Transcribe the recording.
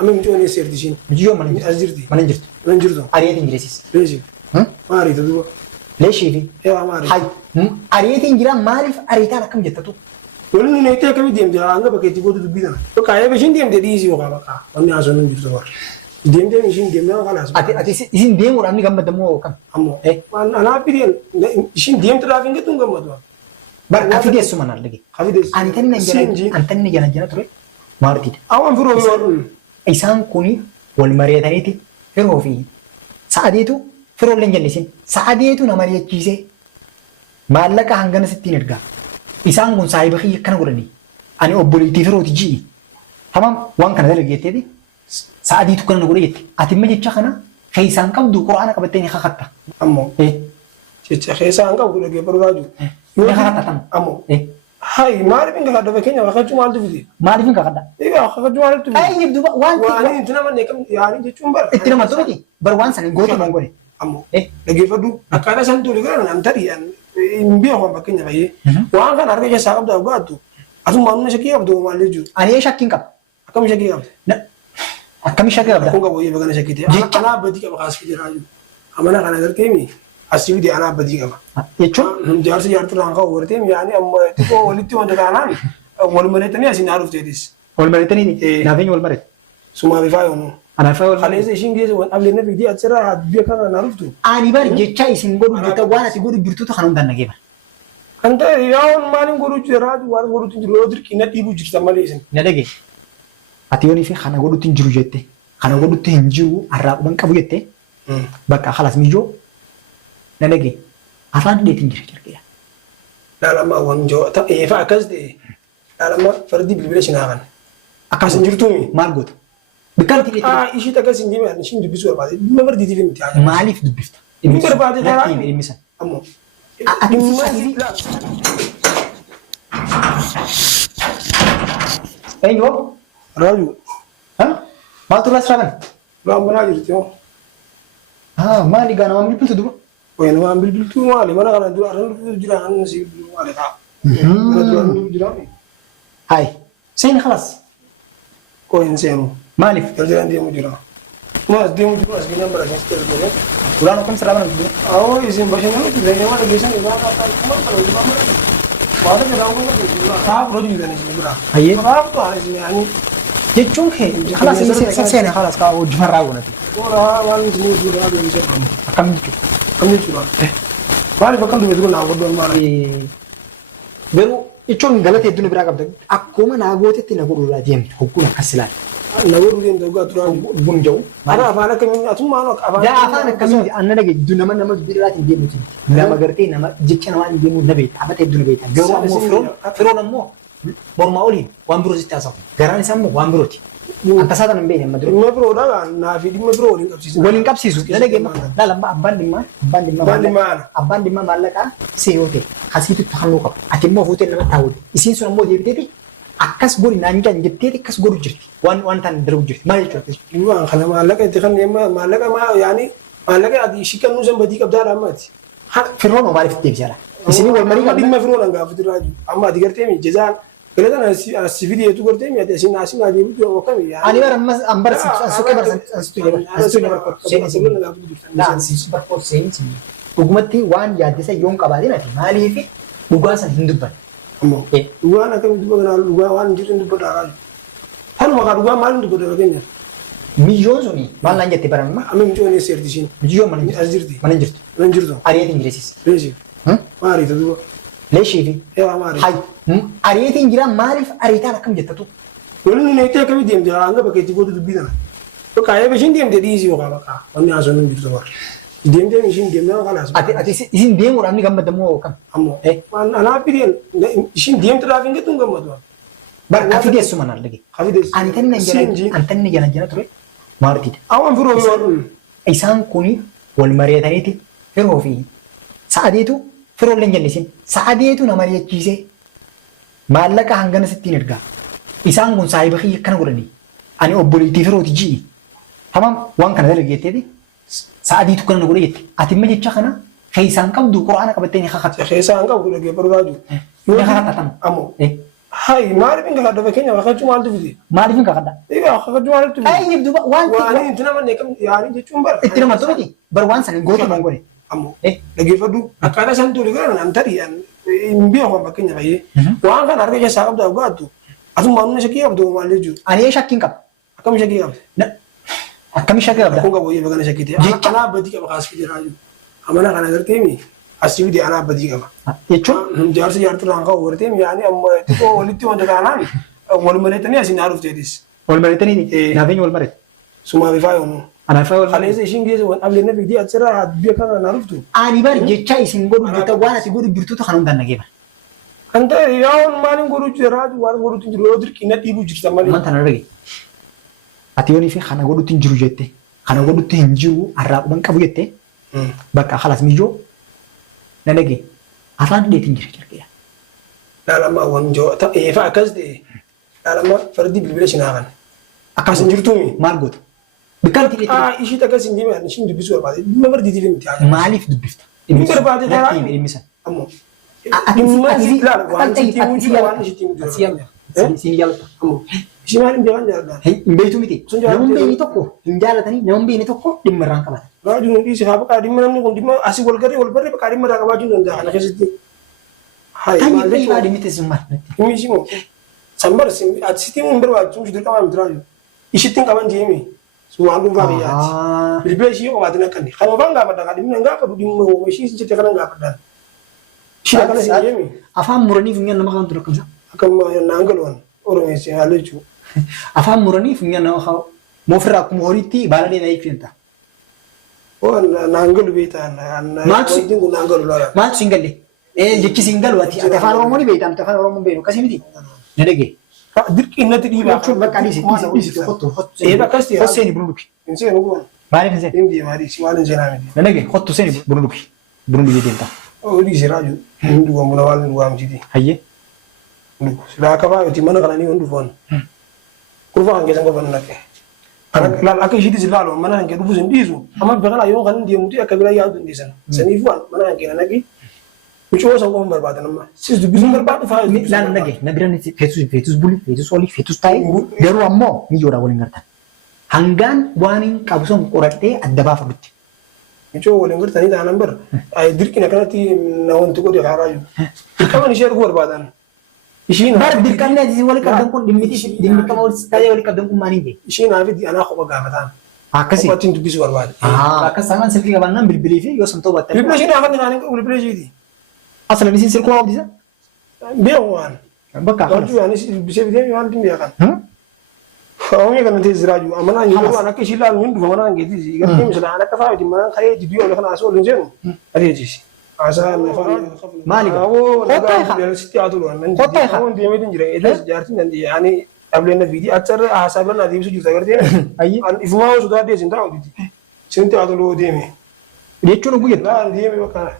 أمي مجوني سيرتشين مجيو من أزرتي جرت من جردو أريد إنجليزيس ليش هم ما أريد أدوبا ليش في إيه ما أريد هاي أريد إنجليز ما أعرف أريد أنا كم جتتو ولن نيتي كم ديم جرا أنا بكيتي بود دبينا وكاية بشين ديم ديزي وكذا أنا أصلا من جردو ديم إيشين ديم لا خلاص أتي إيشين ديم ورامي كم بدمو كم أمو إيه أنا أبيدين إيشين ديم ترافين كتوم كم بدو بر أفيد يسوع من لقي خفيدس أنتن جنا ترى مارتيد أو أم فرو إنسان كوني والمريضانيتي فرو في سعادته فرو لنجلسين سعادته نماري كيسة مالك هنگنا ستين إرجع إنسان كون صاحب خي كنا قرني أنا أبوليتي فرو تجي تمام وان كنا ذلك يتدي سعادته كنا نقول أتم جت خنا خيسان كم دو قرآن كبتني خخطة أمو إيه خيسان كم كنا كبر راجو خخطة تام أمو إيه هاي ما أعرف إنك هذا بكينيا وخذ جمال تفيدي ما أعرف إنك خطة إيه أخذ جمال تفيدي أي يبدو وان وأنا أنت نما نكمل يعني جتوم بر إتنا ما تقولي بروان سنة قوتي ما نقولي أمو إيه لقي فدو أكاد سنتو لقينا نمتري يعني إنبيه هو بكينيا بيه وأنا كان أرجع ساقب ده وقعدو أتوم ما نشكي أبدو ما لجو أنا إيش أكين كاب أكمل شكي أبدو لا أكمل شكل أبدا أكون كابوي بكنا شكي تي أنا بدي كاب خاص كده راجو أمانة كنا قرتيمي أسيب دي أنا بدي كاب يشون جالس يارت رانغا ورتيم يعني أما تكو ولدتي وانت كانان والمريتني أسين عارف تدرس والمرتني نافين والمرت سما بيفايونو أنا فاول خليز إيشين جيز وان قبل النبي دي أتسرع بيكنا نعرفتو أنا بار جتشا يسين قولوا جتا وانا تقولوا جرتو تخانون دان نجيبا أنت ياون مالين قولوا جراد وان قولوا تنجرو أدرك إن تيبو جرتا ماليسن ندقي أتيوني في خانا قولوا تنجرو جتة خانا قولوا تنجرو الراب من كابو جتة بقى خلاص ميجو ندقي أفان دي تنجرو جرقيا لا لما وان جو تا إيه فاكس دي لا لما فردي بالبلش ناغن أكاسن جرتومي مالقوت بكم تيجي إيشي تكاسن دي ما نشين دبيسور بعد ما فردي تي فين تاعي مالف دبفت إمتى بعد لا تيجي مثلا أمو لا أيوه راجو ها ما تقول أسرابن لا مناجر تيو ما لي كانوا عاملين بنت دبوا وين ما بالبلتو مالي ما أنا دو أرن جرا أنا نسيب مالي تا أنا دو أرن جرا هاي سين خلاص كوين سينو مالف يرجع عندي مجرا ما أدي مجرا أسكين نمبر أسكين تلقونه ولا نكون سرابن أو يسين بشنا تدري ما تجلسنا يبغى كاتل ما تلو يبغى ما هذا كلام ما تقول كاب رجل يدني مجرا هاي كاب تو على يعني جتشون كه خلاص سين خلاص كاو جمر راغونا ورا وان جمو جرا هذا يسين كم جتشو كم جرا مالي بكم تقول نعود ولا ما برو ichoon galata hedduun biraa qabda akkuma naagootetti na godhuudhaa deemte hogguun akkas ilaali. Namoonni deemte hoggaa turaa bun jiru. Ana afaan akkamiin atummaan afaan. Yaa afaan akkamiin anna dhage nama biraatiin deemuuti. Nama gartee nama jecha namaan deemuu na beekta. Amata hedduu na beekta. Garuu ammoo firoon ammoo mormaa oliin waan biroo sitti haasa'u. Garaan isaa ammoo waan birooti. Anta isaa tan hin beekne amma dura. Dhimma biroodhaa naafi dhimma biroo waliin qabsiisu. Waliin qabsiisu. Dalagee laala abbaan dhimma maallaqaa seeyoote hasiitu itti halluu qaba. Ati immoo fuutee nama taa'uuti. Isiin sun ammoo deebiteeti akkas godhi naan jedhan jetteeti akkas godhu jirti. Waan tan darbu jirti. Maal jechuudha? Waan kana maallaqa itti kan maallaqa maa yaani maallaqa ati shikkannuu san badii qabdaadha ammaati. Firoon maaliif itti deebisaadha? Isinii wal marii qabda. Dhimma firoon hanga afuutti raaju. Amma ati gartee mi jezaan galatan asifidi yetu gartee mi ati asin asin adi butu wakami. Ani bara amma ambar suuqee barsan asitu jira. Asitu jira bakka seensi bakka seensi. Dhugumatti waan yaaddisa yoon qabaatin ati maaliif dhugaa san hin dubbanne. Ammoo dhugaan akkamitti dubbatanaa dhugaa waan jiru hin dubbataa raaju. Kanuma kaa dhugaa maal hin dubbata fakkeenyaaf. Miyyoon suni maal naan jette baranuma. Amma miyyoon eessa jirti ishiin. Miyyoon mana as jirti. Mana jirtu. Mana jirtu. Ariyeetiin jireessis. Leeshii. Maaliif duuba. Leeshii fi. Eewaa maaliif. Hayi. Ariyeetiin jira maaliif ariitaan akkam jettatu. Waliin neettee akkamitti deemte hanga bakka itti gootu dubbii kana. Kaayee bishiin deemte dhiisii yookaan bakka wanni haasawwan hin jirtu bara. Deemtee ishiin deemnee kalaas. Ati isin deemuudhaan ni gammadamoo kam? Ammoo. Waan anaaf bideen ishiin deemtuudhaaf hin gettu hin gammadu. Bar kafi deessu mana argite. Kafi deessu. Antanni jala ture maartiidha. Awwan firoo yoo isaan kuni wal mari'ataniiti firoo fi sa'adeetu firoo illee jallisin sa'adeetu nama mari'achiisee maallaqa hangana sittiin ergaa isaan kun saayiba kiyya akkana godhanii ani obboleettii firooti ji'i tamam waan kana dalageetteeti sa'adeetu kana godhe jette ati imma jecha kana keessaan qabdu quraana qabattee ni kakatte. Keessaan qabdu dhagee barbaadu. Ni kakatatan. Ammoo. Hai maaliif hin kakadda fakkeenya kakachuu maaltu fide? Maaliif hin kakadda? Egaa kakachuu maaltu fide? Ay duba waan Waan itti nama neeqam yaanii jechuun bara. itti nama tumiti bar waan sana gootu man godhe. Ammoo dhaggeeffadhu akkaataa isaan tole gara nan tarii hin beeku fakkeenya baay'ee. Waan kana harka keessaa qabdaa gaattu asuma humna shakkii qabdu maal jechuudha. Ani shakkiin qaba. Akkam shakkii qabda? Akkami shakkii qabda? Kun qabu bagana shakkii ta'e. Kanaa badii qaba kaas fide raaju. Amana kana gartee mi asii fide anaa badii qaba. Jechuun jaarsi jaartirraan ka'u gartee mi yaani amma xiqqoo walitti wanta taanaan wal mareetanii asiin haa dhufteetis. wal mareetanii naafeenyi wal mareet. Sumaa bifaa yoonu. Anaaf wal Kaleessa ishiin geesse waan ableena fiidii asirraa biyya kana naa dhuftu. ani bar jecha isin godhu jetta waan ati godhu jirtutu kan hundaan nageema. Kan ta'e yaa'uun maaliin godhuu jira waan godhuutu jiru yoo dirqii na dhiibuu jirta malee. Manta na dhage. Ati yoonii fi kana godhutti hin jiru jette kana godhutti hin jiru arraaquman qabu jette bakka halas mijoo na dhage afaan dheetiin jira jalqee. Dhaalama waan joo ta'eefa akkas ta'e dhaalama fardi bilbila shinaa kan. Akkas hin jirtuumi. Maal gootu? Bikkaatti dheetiin. Ishii takkas hin deeman ishiin dubbisuu barbaade dhimma bardiitiif hin miti. Maaliif dubbifta? Hin barbaade taraa. Dhimmisan. Ammoo. Dhimma Dhimma ilaala waan ishitti himuu jiru waan ishitti himuu jiru. Siin jaalata. Ammoo. Ishii maaliin beekan jaalladha. Hin beektu miti. Namni beekni tokko hin jaalatanii namni beekni tokko dhimma irraan qabata. Raajuu nuti si haa baqaa dhimma namni kun dhimma asii wal garee wal barree baqaa dhimma irraa qabaachuu danda'a kana keessatti. Hayi Kan maal hin beeknaa jechuudha. dhimmitti sin maal? Himmi ishii moo sambar ati sitti himuun barbaachisu miti dirqamaa miti raajuu. Ishitti hin qaban jeemi. Sumaan dhuunfaa biyyaati. Bilbila ishii qobaatiin akkanni. Kan ofaan gaafadha kan dhimmi hin gaafatu dhimma ishii jette kanan gaafadhaan. Ishii akkana si jeemi. Afaan muranii funyaan nama kantu rakkamsa. Akkama naan galuun oromeessi haala jechuudha. Afaan muranii funyaan nama haa moofirraa akkuma horiitti baala dheedaa jechuun ta'a. Waan naan galu beektaan. Maaltu si- Wanti kun naan galu laala. Maaltu siin galle? Jechi siin galu ati afaan Oromoo ni beektaa ati afaan Oromoo beeknu akkasii miti. Na dhagee. Dirqii natti dhiibaa. Jechuun bakka dhiisi dhiisi kottu Eeba akkas ta'e. Hosseeni bunuduki. Hin seenu kun. Maaliif hin seeni? Hin deemaa dhiisi waan hin seenaa miti. Na dhagee kottu seeni bunuduki. Bunuduki deemta. Dhiisi raajuu. Hin dhugamu na waan hin dhugaamtiti. Hayyee. Silaa kabaa yookiin mana kana ni hin dhufoon. Kurfaa kan keessan qofan naqe. Laal akka ishiitis ilaalu mana kan kee dhufus hin dhiisu. Amma bifa kana yoo kan hin deemuti akka bira yaadu hin dhiisan. Saniif waan mana kan kee naqe. Mucoo san qofan barbaadan amma. Sis dubbisuun barbaadu fa'aa. Laan dhagee na bira feetus buli feetus olii feetus taa'e garuu ammoo miyyoodhaa waliin gartan. Hangaan waan hin qabu son qoradhee adda baafadhutti. Mucoo waliin gartanii taa'an bar. Dirqina kanatti na wanti godhe kaaraa jiru. Dirqaman ishee arguu barbaadan. Ishiin Bar dirqamni ati wali qabdan kun dhimmi qama wali qabdan kun maaliin ta'e? ishiin haafi anaa kopha gaafataan. Akkasii. Kophattiin dubbisuu barbaade. Akka samaan silkii qabaannaan bilbilii fi yoo samtoo battanii. Bilbila ishiin haafa naan qabu bilbila ishiiti. Asalan isin silkuu haa hojjetan? Beeku waan. Bakka Wanti yaanis dubbisee bitee waan hin beekan. Oomishee kana ta'e jiraaju amanaa hin jiru waan akka ishii laalu hin dhufa manaa hin geessisi. Gartee misala akka fa'aa manaa ka'ee jidduu yoo kana asoo hin seenu adeemsisi. Haasaa afaan Maali? sitti haa tolu waan nan deemee hin jira. Eedas jaartiin nan yaani dhableen na fiidii achirra haasaa biraan adeemsuu jirta gartee. Ayyee. Ifumaa osoo taatee isin taa'u diti. Sinti haa tolu deeme. Jechuun guyyaa. Laan deeme bakka.